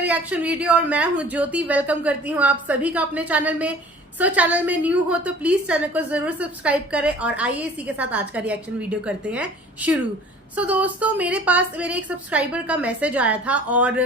का reaction video और मैं हूं ज्योति। वेलकम करती हूं आप सभी का अपने चैनल में। चैनल में न्यू हो तो प्लीज चैनल को जरूर सब्सक्राइब करें और आइए इसी के साथ आज का रिएक्शन वीडियो करते हैं शुरू। दोस्तों, मेरे पास मेरे एक सब्सक्राइबर का मैसेज आया था और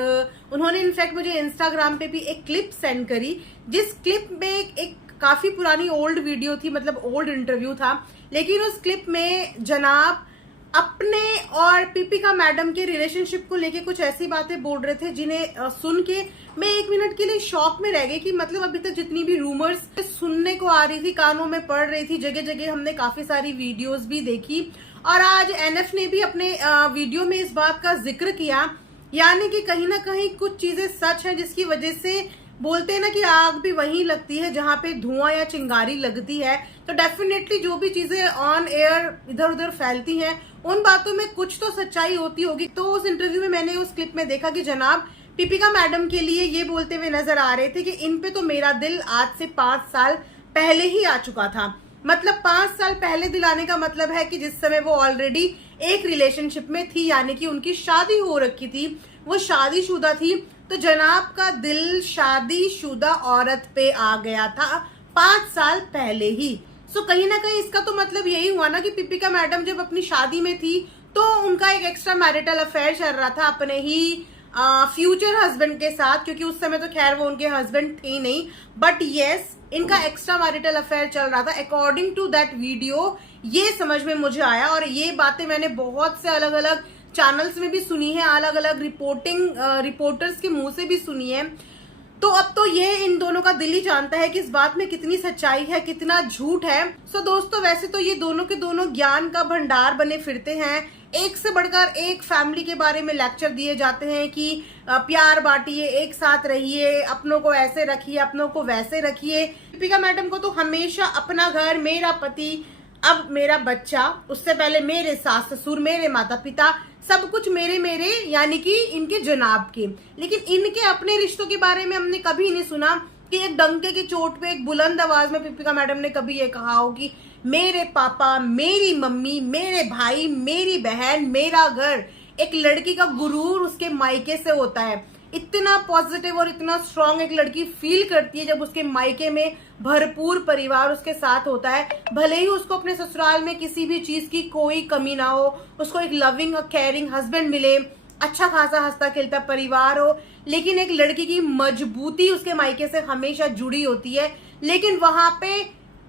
उन्होंने इनफैक्ट मुझे इंस्टाग्राम पे भी एक क्लिप सेंड करी, जिस क्लिप में एक काफी पुरानी ओल्ड वीडियो थी, मतलब ओल्ड इंटरव्यू था, लेकिन उस क्लिप में जनाब अपने और पीपिका मैडम के रिलेशनशिप को लेके कुछ ऐसी बातें बोल रहे थे जिन्हें सुन के मैं एक मिनट के लिए शॉक में रह गई कि मतलब अभी तक जितनी भी रूमर्स सुनने को आ रही थी, कानों में पड़ रही थी, जगह जगह हमने काफी सारी वीडियोस भी देखी और आज एनएफ ने भी अपने वीडियो में इस बात का जिक्र किया, यानी कि कहीं ना कहीं कुछ चीजें सच हैं, जिसकी वजह से बोलते हैं ना कि आग भी वहीं लगती है जहां पे धुआं या चिंगारी लगती है। तो डेफिनेटली जो भी चीजें ऑन एयर इधर उधर फैलती हैं उन बातों में कुछ तो सच्चाई होती होगी। तो उस इंटरव्यू में मैंने उस क्लिप में देखा कि जनाब पीपिका मैडम के लिए ये बोलते हुए नजर आ रहे थे कि इन पे तो मेरा दिल आज से 5 साल पहले ही आ चुका था। मतलब 5 साल पहले दिल आने का मतलब है कि जिस समय वो ऑलरेडी एक रिलेशनशिप में थी, यानी कि उनकी शादी हो रखी थी, वो शादीशुदा थी, तो जनाब का दिल शादीशुदा औरत पे आ गया था 5 साल पहले ही। कहीं ना कहीं इसका तो मतलब यही हुआ ना कि पीपिका मैडम जब अपनी शादी में थी तो उनका एक एक्स्ट्रा मैरिटल अफेयर चल रहा था अपने ही फ्यूचर हस्बैंड के साथ, क्योंकि उस समय तो खैर वो उनके हस्बैंड थे नहीं, बट यस इनका एक्स्ट्रा मैरिटल अफेयर चल रहा था अकॉर्डिंग टू दैट वीडियो। ये समझ में मुझे आया और ये बातें मैंने बहुत से अलग अलग चैनल्स में भी सुनी है, अलग अलग रिपोर्टर्स के मुंह से भी सुनी है। तो अब तो ये इन दोनों का दिल ही जानता है कि इस बात में कितनी सच्चाई है, कितना झूठ है। दोस्तों, वैसे तो ये दोनों के दोनों ज्ञान का भंडार बने फिरते हैं, एक से बढ़कर एक फैमिली के बारे में लेक्चर दिए जाते हैं कि प्यार बांटिए, एक साथ रहिए, अपनों को ऐसे रखिए, अपनों को वैसे रखिए। दीपिका मैडम को तो हमेशा अपना घर, मेरा पति, अब मेरा बच्चा, उससे पहले मेरे सास ससुर, मेरे माता पिता, सब कुछ मेरे यानी कि इनके जनाब के। लेकिन इनके अपने रिश्तों के बारे में हमने कभी नहीं सुना कि एक डंके की चोट पे एक बुलंद आवाज में पीपिका मैडम ने कभी ये कहा हो कि मेरे पापा, मेरी मम्मी, मेरे भाई, मेरी बहन, मेरा घर। एक लड़की का गुरूर उसके मायके से होता है। इतना पॉजिटिव और इतना स्ट्रांग एक लड़की फील करती है जब उसके मायके में भरपूर परिवार उसके साथ होता है। भले ही उसको अपने ससुराल में किसी भी चीज की कोई कमी ना हो, उसको एक लविंग और केयरिंग हस्बैंड मिले, अच्छा खासा हंसता खेलता परिवार हो, लेकिन एक लड़की की मजबूती उसके मायके से हमेशा जुड़ी होती है। लेकिन वहां पे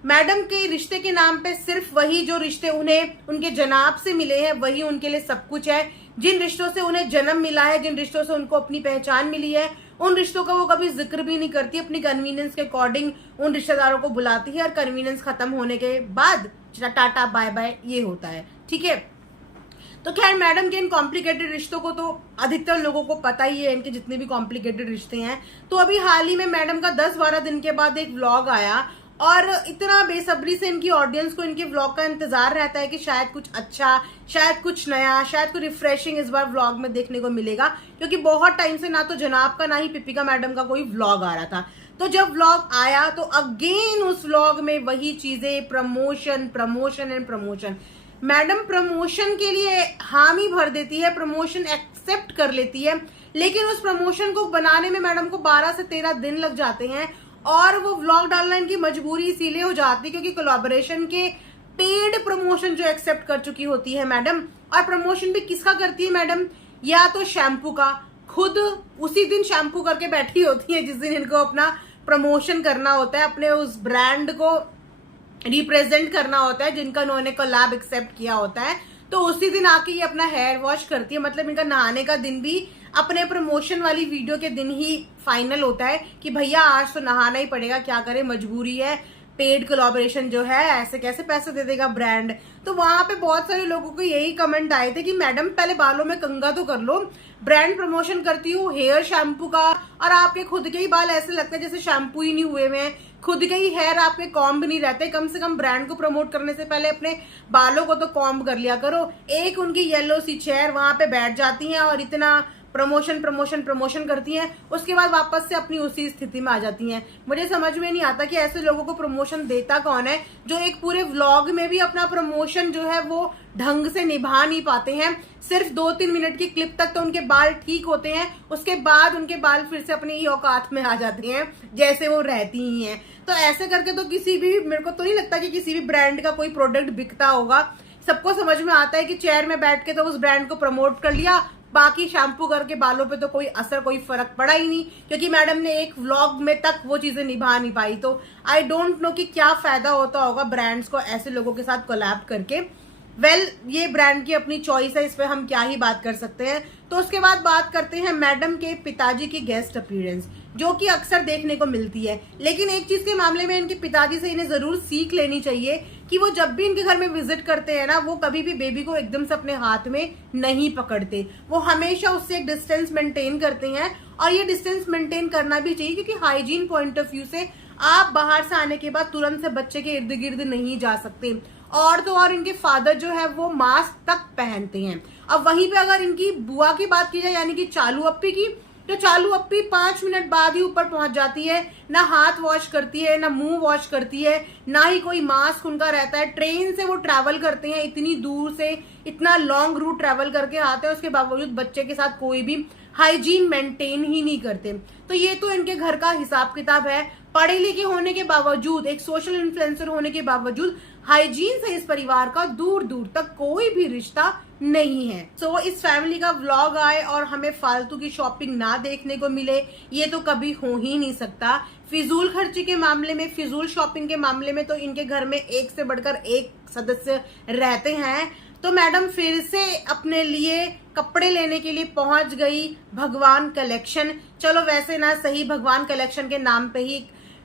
मैडम के रिश्ते के नाम पे सिर्फ वही जो रिश्ते उन्हें उनके जनाब से मिले हैं वही उनके लिए सब कुछ है। जिन रिश्तों से उन्हें जन्म मिला है, जिन रिश्तों से उनको अपनी पहचान मिली है, उन रिश्तों का वो कभी जिक्र भी नहीं करती। अपनी कन्वीनियंस के अकॉर्डिंग उन रिश्तेदारों को बुलाती है और कन्वीनियंस खत्म होने के बाद टाटा बाय बाय ये होता है, ठीक है। तो खैर मैडम के इन कॉम्प्लिकेटेड रिश्तों को तो अधिकतर लोगों को पता ही है, इनके जितने भी कॉम्प्लिकेटेड रिश्ते हैं। तो अभी हाल ही में मैडम का 10-12 दिन के बाद एक व्लॉग आया और इतना बेसब्री से इनकी ऑडियंस को इनके व्लॉग का इंतजार रहता है कि शायद कुछ अच्छा, शायद कुछ नया, शायद कुछ रिफ्रेशिंग इस बार व्लॉग में देखने को मिलेगा, क्योंकि बहुत टाइम से ना तो जनाब का ना ही पीपिका मैडम का कोई व्लॉग आ रहा था। तो जब व्लॉग आया तो अगेन उस व्लॉग में वही चीजें, promotion and promotion. Madam promotion के लिए हामी भर देती है, प्रमोशन एक्सेप्ट कर लेती है, लेकिन उस प्रमोशन को बनाने में मैडम को 12 से 13 दिन लग जाते हैं और वो व्लॉग डालना इनकी मजबूरी इसीलिए हो जाती है क्योंकि कोलैबोरेशन के पेड प्रमोशन जो एक्सेप्ट कर चुकी होती है मैडम। और प्रमोशन भी किसका करती है मैडम? या तो शैम्पू का, खुद उसी दिन शैम्पू करके बैठी होती है जिस दिन इनको अपना प्रमोशन करना होता है, अपने उस ब्रांड को रिप्रेजेंट करना होता है जिनका उन्होंने कोलैब एक्सेप्ट किया होता है। तो उसी दिन आके ये अपना हेयर वॉश करती है, मतलब इनका नहाने का दिन भी अपने प्रमोशन वाली वीडियो के दिन ही फाइनल होता है कि भैया आज तो नहाना ही पड़ेगा, क्या करें, मजबूरी है, पेड कोलैबोरेशन जो है, ऐसे कैसे पैसे दे देगा ब्रांड। तो वहां पे बहुत सारे लोगों को यही कमेंट आए थे कि मैडम पहले बालों में कंघा तो कर लो, ब्रांड प्रमोशन करती हूँ हेयर शैम्पू का और आपके खुद के ही बाल ऐसे लगते हैं जैसे शैम्पू ही नहीं हुए हुए हैं, खुद के ही हेयर आपके कॉम्ब नहीं रहते, कम से कम ब्रांड को प्रमोट करने से पहले अपने बालों को तो कॉम्ब कर लिया करो। एक उनकी येलो सी चेयर वहां पे बैठ जाती हैं और इतना प्रमोशन प्रमोशन प्रमोशन करती हैं, उसके बाद वापस से अपनी उसी स्थिति में आ जाती हैं। मुझे समझ में नहीं आता कि ऐसे लोगों को प्रमोशन देता कौन है, जो एक पूरे व्लॉग में भी अपना प्रमोशन जो है वो ढंग से निभा नहीं पाते हैं। सिर्फ 2-3 मिनट की क्लिप तक तो उनके बाल ठीक होते हैं, उसके बाद उनके बाल फिर से अपनी ही औकात में आ जाते हैं जैसे वो रहती ही हैं। तो ऐसे करके तो किसी भी, मेरे को तो नहीं लगता कि किसी भी ब्रांड का कोई प्रोडक्ट बिकता होगा। सबको समझ में आता है कि चेयर में बैठ के तो उस ब्रांड को प्रमोट कर लिया, बाकी शैम्पू करके बालों पे तो कोई असर, कोई फर्क पड़ा ही नहीं, क्योंकि मैडम ने एक व्लॉग में तक वो चीजें निभा नहीं पाई। तो आई डोंट नो कि क्या फायदा होता होगा ब्रांड्स को ऐसे लोगों के साथ कोलैब करके। ये ब्रांड की अपनी चॉइस है, इस पे हम क्या ही बात कर सकते हैं। तो उसके बाद बात करते हैं मैडम के पिताजी की गेस्ट अपीयरेंस, जो कि अक्सर देखने को मिलती है। लेकिन एक चीज के मामले में इनके पिताजी से इन्हें जरूर सीख लेनी चाहिए कि वो जब भी इनके घर में विजिट करते हैं ना, वो कभी भी बेबी को एकदम से अपने हाथ में नहीं पकड़ते। वो हमेशा उससे एक डिस्टेंस मेंटेन करते हैं, और ये डिस्टेंस मेंटेन करना भी चाहिए, क्योंकि हाइजीन पॉइंट ऑफ व्यू से आप बाहर से आने के बाद तुरंत से बच्चे के इर्द गिर्द नहीं जा सकते। और तो और इनके फादर जो है वो मास्क तक पहनते हैं। अब वहीं पे अगर इनकी बुआ की बात की जाए, यानी कि चालू अप्पी की, तो चालू अप्पी 5 मिनट बाद ही ऊपर पहुंच जाती है, ना हाथ वॉश करती है, ना मुंह वॉश करती है, ना ही कोई मास्क उनका रहता है। ट्रेन से वो ट्रैवल करते हैं, इतनी दूर से इतना लॉन्ग रूट ट्रैवल करके आते हैं, उसके बावजूद बच्चे के साथ कोई भी हाइजीन मेंटेन ही नहीं करते। तो ये तो इनके घर का हिसाब किताब है। पढ़े लिखे होने के बावजूद, एक सोशल इन्फ्लुएंसर होने के बावजूद, हाइजीन से इस परिवार का दूर दूर तक कोई भी रिश्ता नहीं है। सो इस फैमिली का व्लॉग आए और हमें फालतू की शॉपिंग ना देखने को मिले, ये तो कभी हो ही नहीं सकता। फिजूल खर्ची के मामले में, फिजूल शॉपिंग के मामले में तो इनके घर में एक से बढ़कर एक सदस्य रहते हैं। तो मैडम फिर से अपने लिए कपड़े लेने के लिए पहुंच गई भगवान कलेक्शन। चलो वैसे ना सही, भगवान कलेक्शन के नाम पे ही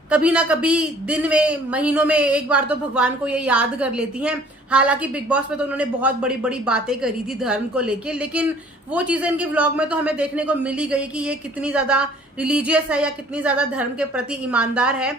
कभी ना कभी दिन में, महीनों में एक बार तो भगवान को ये याद कर लेती हैं। हालांकि बिग बॉस में तो उन्होंने बहुत बड़ी बड़ी बातें करी थी धर्म को लेके, लेकिन वो चीजें इनके व्लॉग में तो हमें देखने को मिल ही गई कि ये कितनी ज्यादा रिलीजियस है या कितनी ज्यादा धर्म के प्रति ईमानदार है।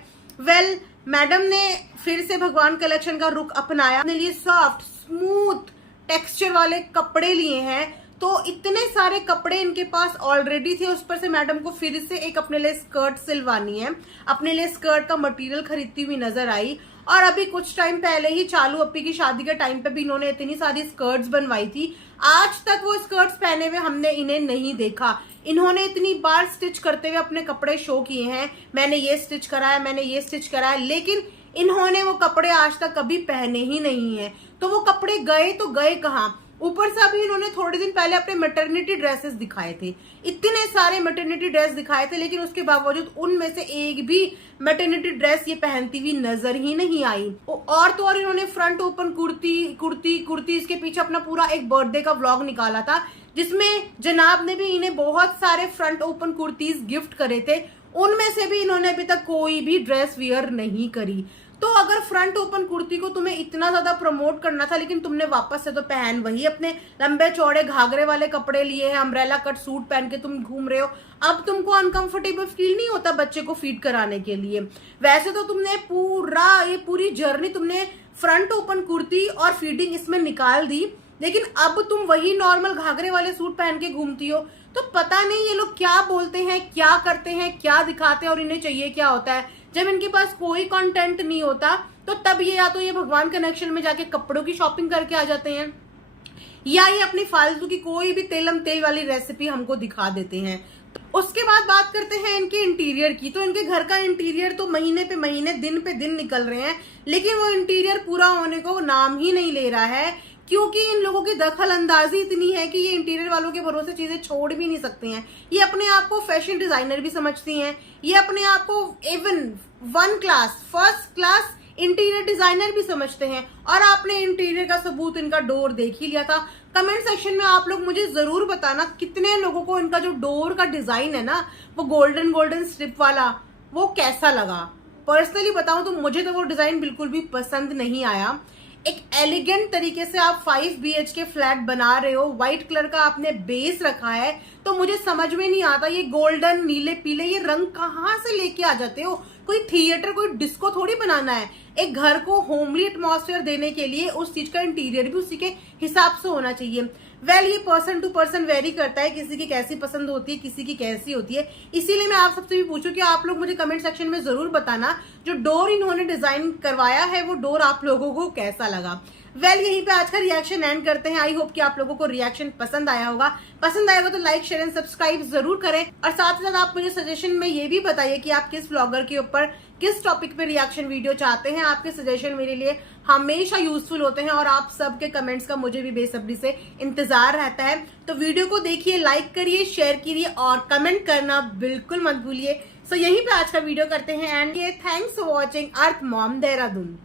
मैडम ने फिर से भगवान कलेक्शन का रुख अपनाया, अपने लिए सॉफ्ट स्मूथ टेक्सचर वाले कपड़े लिए हैं। तो इतने सारे कपड़े इनके पास ऑलरेडी थे, उस पर से मैडम को फिर से एक अपने लिए स्कर्ट सिलवानी है। अपने लिए स्कर्ट का मटेरियल खरीदती हुई नजर आई। और अभी कुछ टाइम पहले ही चालू अप्पी की शादी के टाइम पे भी इन्होंने इतनी सारी स्कर्ट्स बनवाई थी। आज तक वो स्कर्ट्स पहने हुए हमने इन्हें नहीं देखा। इन्होंने इतनी बार स्टिच करते हुए अपने कपड़े शो किए हैं, मैंने ये स्टिच कराया, मैंने ये स्टिच कराया, लेकिन इन्होंने वो कपड़े आज तक कभी पहने ही नहीं है। तो वो कपड़े गए तो गए कहाँ? ऊपर से अभी इन्होंने थोड़े दिन पहले अपने मैटरनिटी ड्रेसेस दिखाए थे, इतने सारे मैटरनिटी ड्रेस दिखाए थे, लेकिन उसके बावजूद उनमें से एक भी मैटरनिटी ड्रेस ये पहनती हुई नजर ही नहीं आई। और तो और इन्होंने फ्रंट ओपन कुर्ती इसके पीछे अपना पूरा एक बर्थडे का व्लॉग निकाला था, जिसमें जनाब ने भी इन्हें बहुत सारे फ्रंट ओपन कुर्तीज गिफ्ट करे थे। उनमें से भी इन्होंने अभी तक कोई भी ड्रेस वियर नहीं करी। तो अगर फ्रंट ओपन कुर्ती को तुम्हें इतना ज्यादा प्रमोट करना था, लेकिन तुमने वापस से तो पहन वही अपने लंबे चौड़े घाघरे वाले कपड़े लिए हैं, अम्ब्रेला कट सूट पहन के तुम घूम रहे हो। अब तुमको अनकंफर्टेबल फील नहीं होता बच्चे को फीड कराने के लिए? वैसे तो तुमने पूरी जर्नी तुमने फ्रंट ओपन कुर्ती और फीडिंग इसमें निकाल दी, लेकिन अब तुम वही नॉर्मल घाघरे वाले सूट पहन के घूमती हो। तो पता नहीं ये लोग क्या बोलते हैं, क्या करते हैं, क्या दिखाते हैं और इन्हें चाहिए क्या होता है। जब इनके पास कोई कंटेंट नहीं होता तो तब ये या तो ये भगवान कनेक्शन में जाके कपड़ों की शॉपिंग करके आ जाते हैं, या ये अपनी फालतू की कोई भी तेलम तेल वाली रेसिपी हमको दिखा देते हैं। उसके बाद बात करते हैं इनके इंटीरियर की। तो इनके घर का इंटीरियर तो महीने पे महीने, दिन पे दिन निकल रहे हैं, लेकिन वो इंटीरियर पूरा होने को नाम ही नहीं ले रहा है, क्योंकि इन लोगों की दखल अंदाजी इतनी है कि ये इंटीरियर वालों के भरोसे चीजें छोड़ भी नहीं सकते हैं। ये अपने आप को फैशन डिजाइनर भी समझती हैं, ये अपने आप को even first class interior designer भी समझते हैं। और आपने इंटीरियर का सबूत इनका डोर देख ही लिया था। कमेंट सेक्शन में आप लोग मुझे जरूर बताना कितने लोगों को इनका जो डोर का डिजाइन है ना, वो गोल्डन स्ट्रिप वाला, वो कैसा लगा। पर्सनली बताऊं तो मुझे तो वो डिजाइन बिल्कुल भी पसंद नहीं आया। एक एलिगेंट तरीके से आप 5 BHK फ्लैट बना रहे हो, व्हाइट कलर का आपने बेस रखा है, तो मुझे समझ में नहीं आता ये गोल्डन, नीले, पीले ये रंग कहाँ से लेके आ जाते हो। कोई थिएटर, कोई डिस्को थोड़ी बनाना है। एक घर को होमली एटमॉस्फेयर देने के लिए उस चीज का इंटीरियर भी उसी के हिसाब से होना चाहिए। वेल ये पर्सन टू पर्सन वेरी करता है, किसी की कैसी पसंद होती है, किसी की कैसी होती है। इसीलिए मैं आप सबसे भी पूछूं कि आप लोग मुझे कमेंट सेक्शन में जरूर बताना जो डोर इन्होंने डिजाइन करवाया है वो डोर आप लोगों को कैसा लगा। यहीं पे आज का रिएक्शन एंड करते हैं। आई होप कि आप लोगों को रिएक्शन पसंद आया होगा। पसंद आएगा तो लाइक शेयर एंड सब्सक्राइब जरूर करें, और साथ ही साथ आप मुझे सजेशन में ये भी बताइए कि आप किस व्लॉगर के ऊपर किस टॉपिक पे रिएक्शन वीडियो चाहते हैं। आपके सजेशन मेरे लिए हमेशा यूजफुल होते हैं और आप सबके कमेंट्स का मुझे भी बेसब्री से इंतजार रहता है। तो वीडियो को देखिए, लाइक करिए, शेयर करिए और कमेंट करना बिल्कुल मत भूलिए। सो यहीं पे आज का वीडियो करते हैं एंड ये thanks for watching earth mom Dehradun.